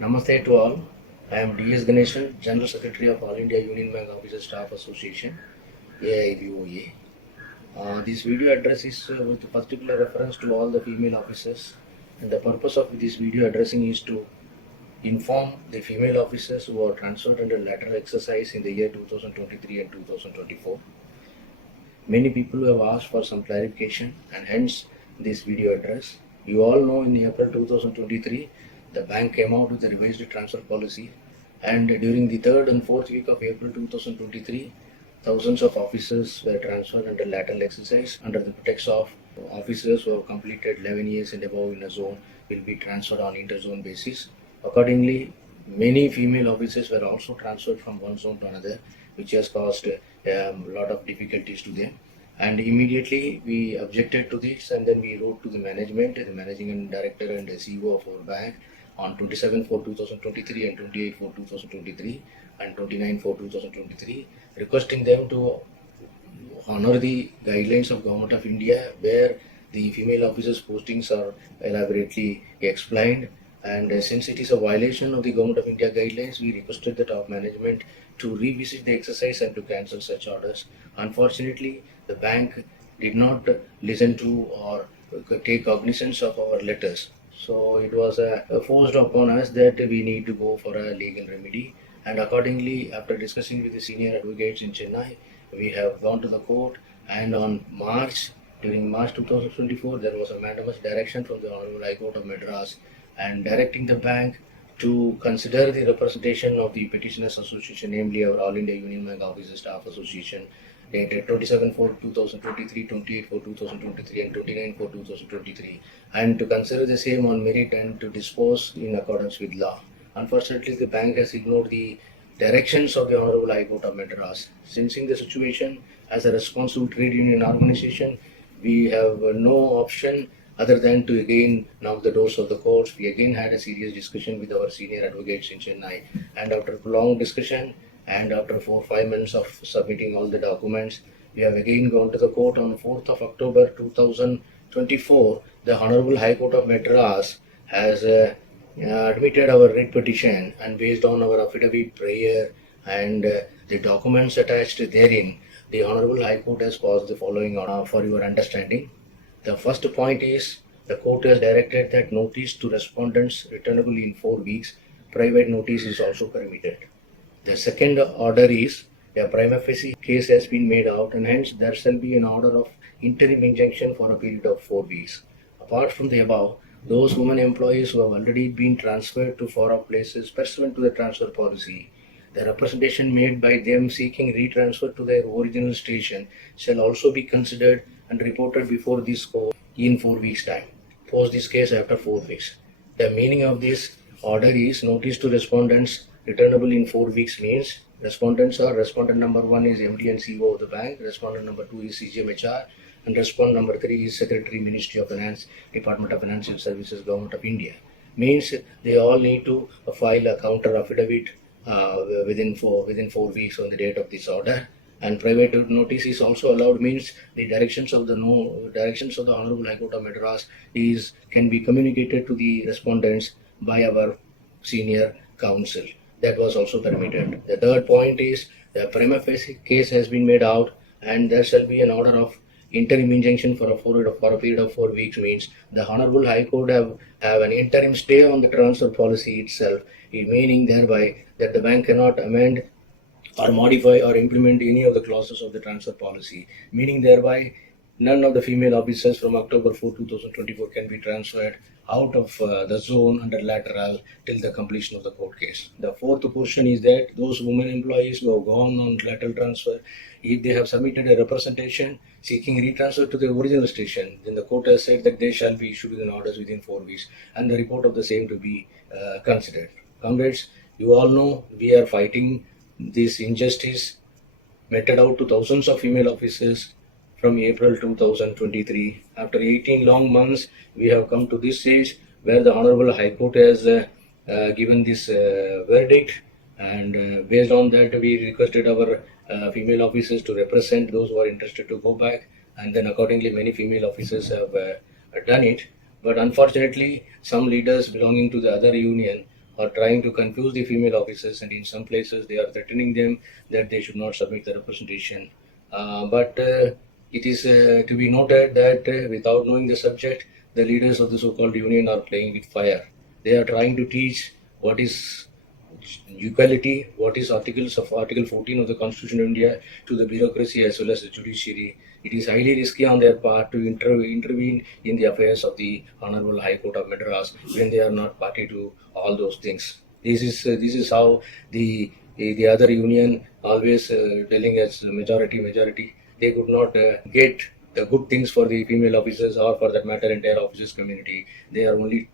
Namaste to all. I am D.S. Ganesan, General Secretary of All India Union Bank Officers Staff Association, AIBOA. This video address is with particular reference to all the female officers, and the purpose of this video addressing is to inform the female officers who are transferred under lateral exercise in the year 2023 and 2024. Many people have asked for some clarification, and hence this video address. You all know in April 2023, the bank came out with a revised transfer policy, and during the third and fourth week of April 2023, thousands of officers were transferred under lateral exercise under the pretext of officers who have completed 11 years and above in a zone will be transferred on inter-zone basis. Accordingly, many female officers were also transferred from one zone to another, which has caused a lot of difficulties to them. And immediately we objected to this, and then we wrote to the management, the managing director and the CEO of our bank on 27/4/2023 and 28/4/2023 and 29/4/2023, requesting them to honor the guidelines of Government of India, where the female officers postings are elaborately explained. And since it is a violation of the Government of India guidelines, we requested the top management to revisit the exercise and to cancel such orders. Unfortunately, the bank did not listen to or take cognizance of our letters. So it was forced upon us that we need to go for a legal remedy. And accordingly, after discussing with the senior advocates in Chennai, we have gone to the court. And on during March 2024, there was a unanimous direction from the Hon'ble High Court of Madras and directing the bank to consider the representation of the Petitioners Association, namely our All India Union Bank Officers Staff Association, dated 27/4/2023, 28/4/2023 and 29/4/2023, and to consider the same on merit and to dispose in accordance with law. Unfortunately, the bank has ignored the directions of the Honorable High Court of Madras. Sensing the situation, as a responsible trade union organization, we have no option other than to again knock the doors of the courts. We again had a serious discussion with our senior advocates in Chennai, and after prolonged discussion and after 4-5 months of submitting all the documents, we have again gone to the court on 4th of October 2024. The Honorable High Court of Madras has admitted our writ petition, and based on our affidavit prayer and the documents attached therein, the Honorable High Court has caused the following order for your understanding. The first point is, the court has directed that notice to respondents returnable in 4 weeks. Private notice is also permitted. The second order is, a prima facie case has been made out, and hence there shall be an order of interim injunction for a period of 4 weeks. Apart from the above, those women employees who have already been transferred to far-off places pursuant to the transfer policy, the representation made by them seeking retransfer to their original station shall also be considered and reported before this court in 4 weeks' time. Post this case after 4 weeks. The meaning of this order is, notice to respondents returnable in 4 weeks means respondents are, respondent number 1 is MD and CEO of the bank, respondent number 2 is CGMHR, and respondent number 3 is Secretary, Ministry of Finance, Department of Financial Services, Government of India. Means they all need to file a counter affidavit within 4 weeks on the date of this order. And private notice is also allowed, means the directions of the Honorable High Court of Madras can be communicated to the respondents by our senior counsel. That was also permitted. The third point is, the prima facie case has been made out, and there shall be an order of interim injunction for a period of 4 weeks, means the Honorable High Court have an interim stay on the transfer policy itself, meaning thereby that the bank cannot amend or modify or implement any of the clauses of the transfer policy, meaning thereby none of the female officers from October 4, 2024 can be transferred out of the zone under lateral till the completion of the court case. The fourth portion is that those women employees who have gone on lateral transfer, if they have submitted a representation seeking retransfer to the original station, then the court has said that they shall be issued with an orders within 4 weeks, and the report of the same to be considered. Comrades, you all know we are fighting this injustice meted out to thousands of female officers from April 2023. After 18 long months, we have come to this stage where the Honorable High Court has given this verdict, and based on that, we requested our female officers to represent those who are interested to go back, and then accordingly many female officers have done it. But unfortunately, some leaders belonging to the other union are trying to confuse the female officers, and in some places they are threatening them that they should not submit the representation. But it is to be noted that without knowing the subject, the leaders of the so-called union are playing with fire. They are trying to teach what is equality, what is Article 14 of the Constitution of India to the bureaucracy as well as the judiciary. It is highly risky on their part to intervene in the affairs of the Hon'ble High Court of Madras when they are not party to all those things. This is how the other union always telling us majority. They could not get the good things for the female officers or for that matter entire officers community. They are only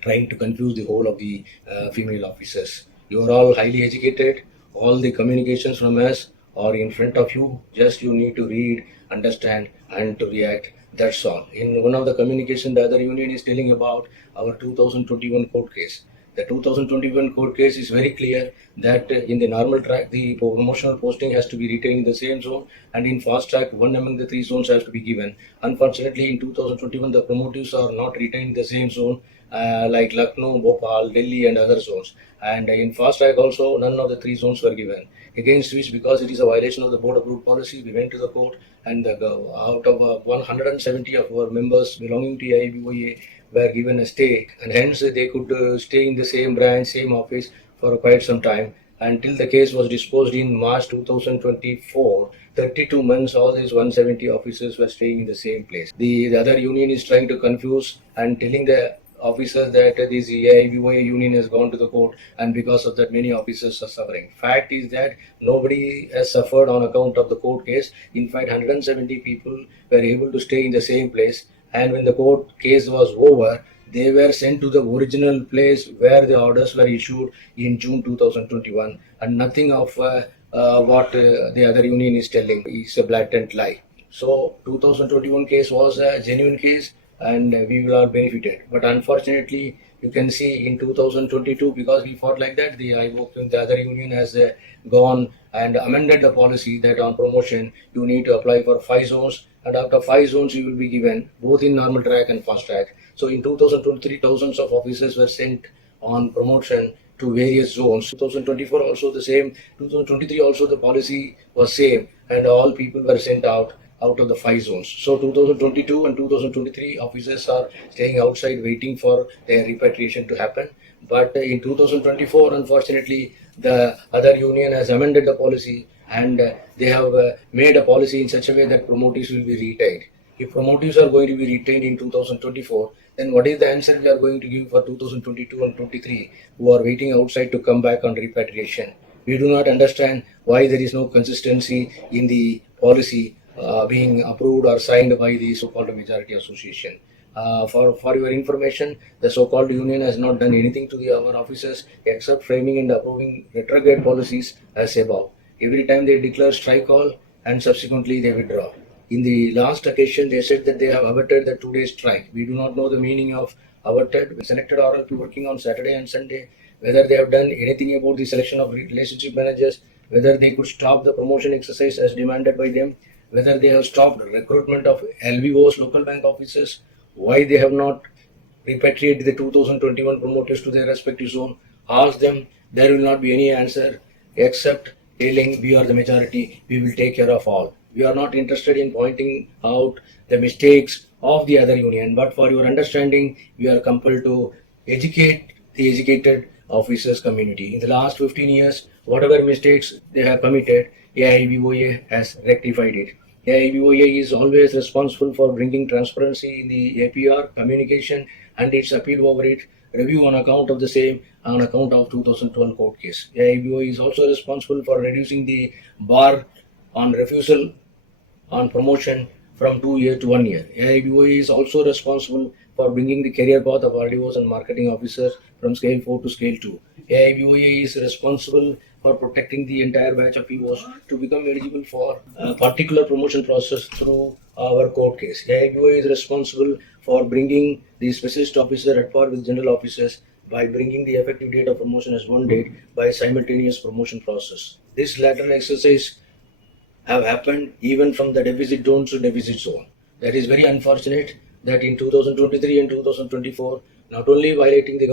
trying to confuse the whole of the female officers. You are all highly educated. All the communications from us are in front of you. Just you need to read, understand, and to react. That's all. In one of the communication, the other union is telling about our 2021 court case. The 2021 court case is very clear that in the normal track, the promotional posting has to be retained in the same zone, and in fast track, one among the three zones has to be given. Unfortunately, in 2021, the promotives are not retained in the same zone, like Lucknow, Bhopal, Delhi, and other zones. And in fast track also, none of the three zones were given. Against which, because it is a violation of the board approved policy, we went to the court, and out of 170 of our members belonging to AIBOA were given a stay, and hence they could stay in the same branch, same office for quite some time until the case was disposed in March 2024. 32 months, all these 170 officers were staying in the same place. The other union is trying to confuse and telling the officers that this AIBOA union has gone to the court, and because of that many officers are suffering. Fact is that nobody has suffered on account of the court case. In fact, 170 people were able to stay in the same place, and when the court case was over, they were sent to the original place where the orders were issued in June 2021, and nothing of what the other union is telling is a blatant lie. So 2021 case was a genuine case, and we will all benefited. But unfortunately, you can see in 2022, because we fought like that, the AIBOA, the other union has gone and amended the policy that on promotion you need to apply for 5 zones, and after 5 zones you will be given both in normal track and fast track. So in 2023, thousands of officers were sent on promotion to various zones. 2024 also the same. 2023 also the policy was same, and all people were sent out of the 5 zones. So 2022 and 2023 officers are staying outside waiting for their repatriation to happen. But in 2024, unfortunately, the other union has amended the policy, and they have made a policy in such a way that promotees will be retained. If promotees are going to be retained in 2024, then what is the answer we are going to give for 2022 and 23 who are waiting outside to come back on repatriation? We do not understand why there is no consistency in the policy being approved or signed by the so-called majority association. For your information, the so-called union has not done anything to our officers except framing and approving retrograde policies as above. Every time they declare strike call, and subsequently they withdraw. In the last occasion, they said that they have averted the 2-day strike. We do not know the meaning of averted. We selected RLP working on Saturday and Sunday. Whether they have done anything about the selection of relationship managers, whether they could stop the promotion exercise as demanded by them, whether they have stopped recruitment of LVOs, local bank officers, why they have not repatriated the 2021 promoters to their respective zone. Ask them, there will not be any answer except telling we are the majority, we will take care of all. We are not interested in pointing out the mistakes of the other union, but for your understanding, we are compelled to educate the educated officers community. In the last 15 years, whatever mistakes they have committed, AIBOA has rectified it. AIBOA is always responsible for bringing transparency in the APR communication and its appeal over it, review on account of the same, on account of 2012 court case. AIBOA is also responsible for reducing the bar on refusal on promotion from 2 years to 1 year. AIBOA is also responsible for bringing the career path of RDOs and marketing officers from scale 4 to scale 2. AIBOA is responsible for protecting the entire batch of POs to become eligible for a particular promotion process through our court case. AIBOA is responsible for bringing the specialist officer at par with general officers by bringing the effective date of promotion as one date by simultaneous promotion process. This latter exercise have happened even from the deficit zone to deficit zone. That is very unfortunate that in 2023 and 2024, not only violating the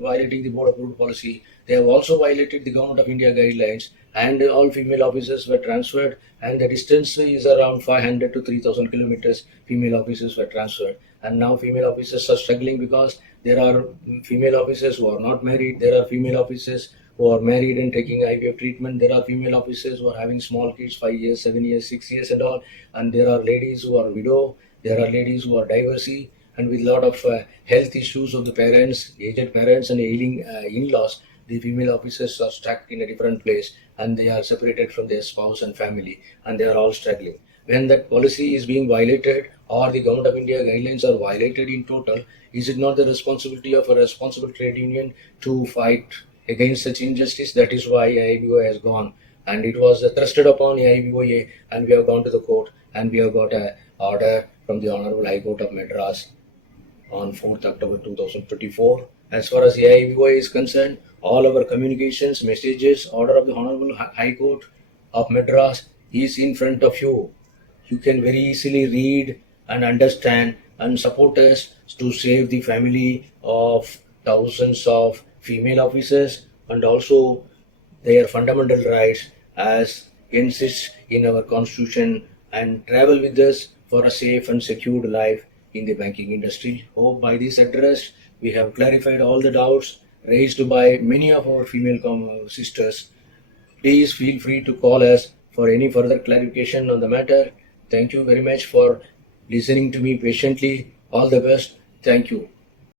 violating the board approved policy, they have also violated the Government of India guidelines, and all female officers were transferred, and the distance is around 500 to 3,000 kilometers. Female officers were transferred, and now female officers are struggling because there are female officers who are not married, there are female officers who are married and taking IVF treatment, there are female officers who are having small kids, 5 years, 7 years, 6 years and all, and there are ladies who are widow, there are ladies who are divorcee, and with a lot of health issues of the parents, aged parents and ailing in-laws, the female officers are stuck in a different place, and they are separated from their spouse and family, and they are all struggling. When that policy is being violated, or the Government of India guidelines are violated in total, is it not the responsibility of a responsible trade union to fight against such injustice? That is why AIBOA has gone, and it was thrusted upon AIBOA, and we have gone to the court, and we have got an order from the Honorable High Court of Madras on 4th October 2024. As far as AIBOA is concerned, all our communications, messages, order of the Honorable High Court of Madras is in front of you. You can very easily read and understand and support us to save the family of thousands of female officers and also their fundamental rights as insists in our constitution, and travel with us for a safe and secured life in the banking industry. Hope by this address we have clarified all the doubts raised by many of our female sisters. Please feel free to call us for any further clarification on the matter. Thank you very much for listening to me patiently. All the best. Thank you.